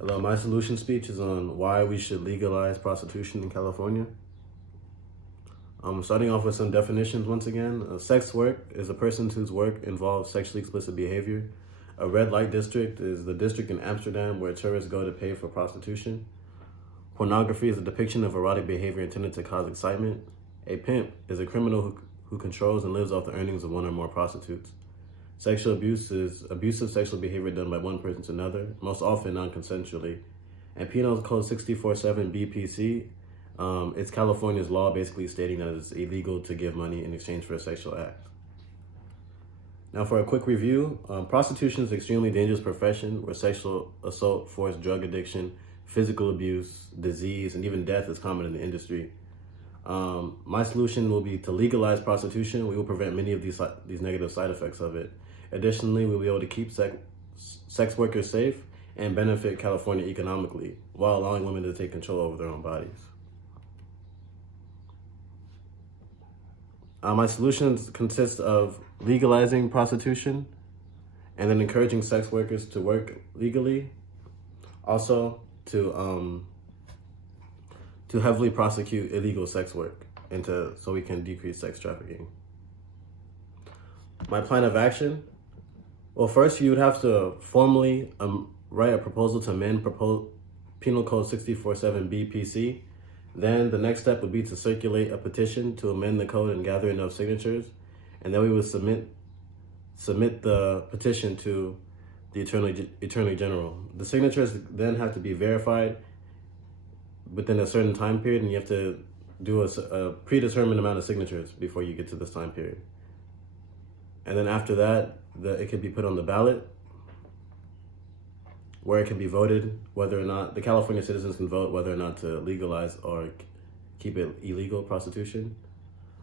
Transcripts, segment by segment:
Hello, my solution speech is on why we should legalize prostitution in California. Starting off with some definitions once again. Sex work is a person whose work involves sexually explicit behavior. A red light district is the district in Amsterdam where tourists go to pay for prostitution. Pornography is a depiction of erotic behavior intended to cause excitement. A pimp is a criminal who controls and lives off the earnings of one or more prostitutes. Sexual abuse is abusive sexual behavior done by one person to another, most often non-consensually. And Penal Code 647 BPC, it's California's law basically stating that it's illegal to give money in exchange for a sexual act. Now for a quick review, prostitution is an extremely dangerous profession where sexual assault, forced drug addiction, physical abuse, disease, and even death is common in the industry. My solution will be to legalize prostitution. We will prevent many of these negative side effects of it. Additionally, we'll be able to keep sex workers safe and benefit California economically while allowing women to take control over their own bodies. My solutions consist of legalizing prostitution and then encouraging sex workers to work legally. Also, to heavily prosecute illegal sex work and so we can decrease sex trafficking. My plan of action. Well, first you would have to formally write a proposal to amend Penal Code 647 BPC. Then the next step would be to circulate a petition to amend the code and gather enough signatures. And then we would submit the petition to the Attorney General. The signatures then have to be verified within a certain time period, and you have to do a predetermined amount of signatures before you get to this time period. And then after that, it can be put on the ballot where it can be voted whether or not the California citizens can vote whether or not to legalize or keep it illegal prostitution.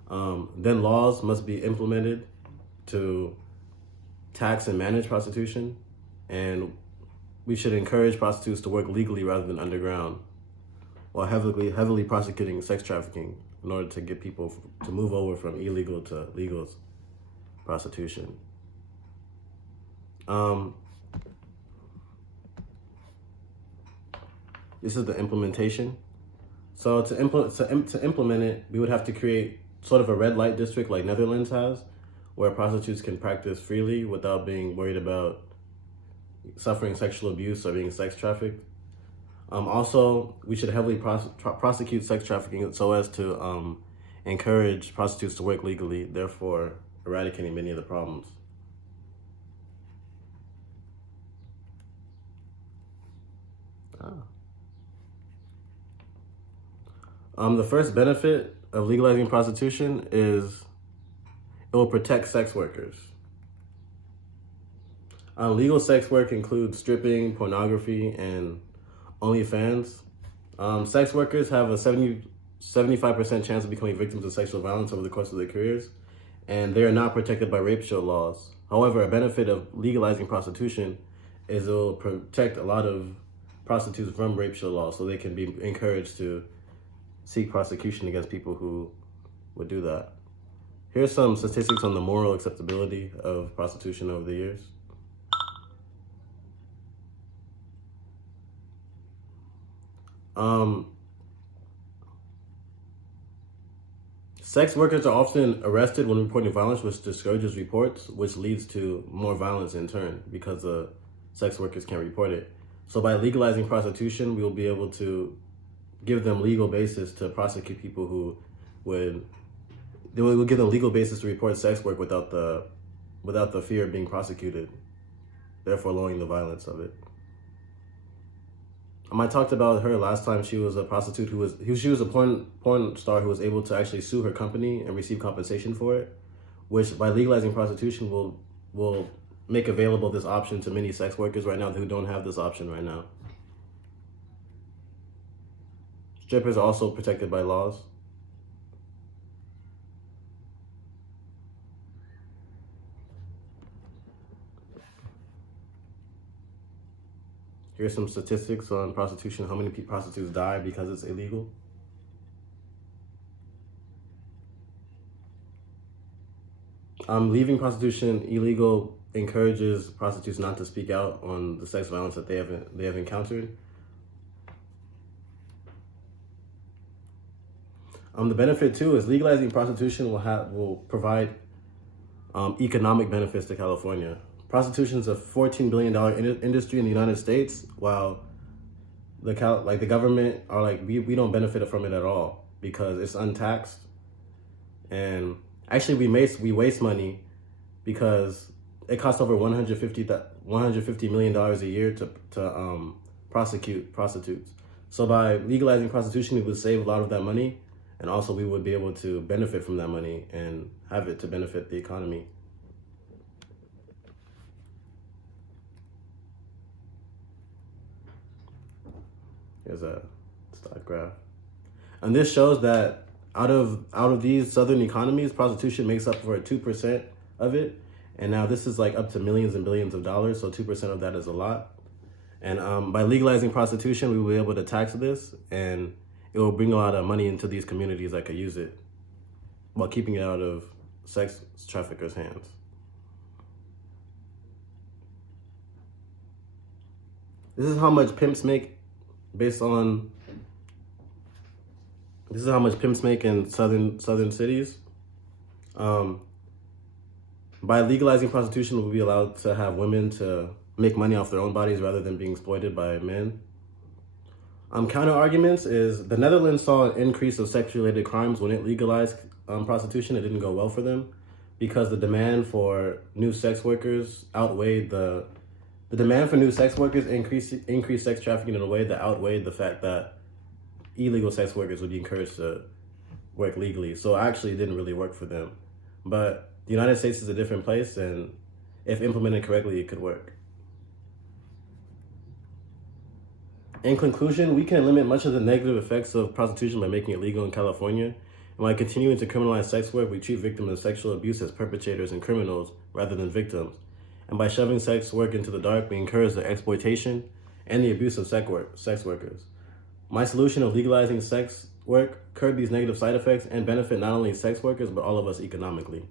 Then laws must be implemented to tax and manage prostitution, and we should encourage prostitutes to work legally rather than underground, while heavily prosecuting sex trafficking in order to get people to move over from illegal to legal prostitution. This is the implementation. So to implement it, we would have to create sort of a red light district like Netherlands has, where prostitutes can practice freely without being worried about suffering sexual abuse or being sex trafficked. Also, we should heavily prosecute sex trafficking so as to encourage prostitutes to work legally, therefore eradicating many of the problems. The first benefit of legalizing prostitution is it will protect sex workers. Legal sex work includes stripping, pornography, and OnlyFans. Sex workers have a 75% chance of becoming victims of sexual violence over the course of their careers, and they are not protected by rape shield laws. However, a benefit of legalizing prostitution is it will protect a lot of prostitutes from rape shield laws, so they can be encouraged to seek prosecution against people who would do that. Here's some statistics on the moral acceptability of prostitution over the years. Sex workers are often arrested when reporting violence, which discourages reports, which leads to more violence in turn because the sex workers can't report it. So by legalizing prostitution, we will be able to give them legal basis to prosecute people who they will give them legal basis to report sex work without the fear of being prosecuted, therefore lowering the violence of it. I talked about her last time. She was a prostitute she was a porn star who was able to actually sue her company and receive compensation for it, which by legalizing prostitution will make available this option to many sex workers right now who don't have this option right now. Strippers are also protected by laws. Here's some statistics on prostitution, how many prostitutes die because it's illegal. Leaving prostitution illegal encourages prostitutes not to speak out on the sex violence that they have encountered. The benefit too is legalizing prostitution will provide economic benefits to California. Prostitution is a $14 billion industry in the United States, while the government are like, we don't benefit from it at all because it's untaxed. And actually we waste money because it costs over $150 million a year to prosecute prostitutes. So by legalizing prostitution, we would save a lot of that money, and also we would be able to benefit from that money and have it to benefit the economy. Here's a stock graph. And this shows that out of these southern economies, prostitution makes up for 2% of it. And now this is like up to millions and billions of dollars, so 2% of that is a lot. And by legalizing prostitution, we will be able to tax this, and it will bring a lot of money into these communities that could use it while keeping it out of sex traffickers' hands. This is how much pimps make this is how much pimps make in southern cities. By legalizing prostitution, we'll be allowed to have women to make money off their own bodies rather than being exploited by men. Counter arguments is the Netherlands saw an increase of sex-related crimes when it legalized prostitution. It didn't go well for them because the demand for new sex workers outweighed the demand for new sex workers increased sex trafficking in a way that outweighed the fact that illegal sex workers would be encouraged to work legally. So actually it didn't really work for them. But the United States is a different place, and if implemented correctly, it could work. In conclusion, we can limit much of the negative effects of prostitution by making it legal in California. And by continuing to criminalize sex work, we treat victims of sexual abuse as perpetrators and criminals rather than victims. And by shoving sex work into the dark, we encourage the exploitation and the abuse of sex workers. My solution of legalizing sex work curb these negative side effects and benefit not only sex workers, but all of us economically.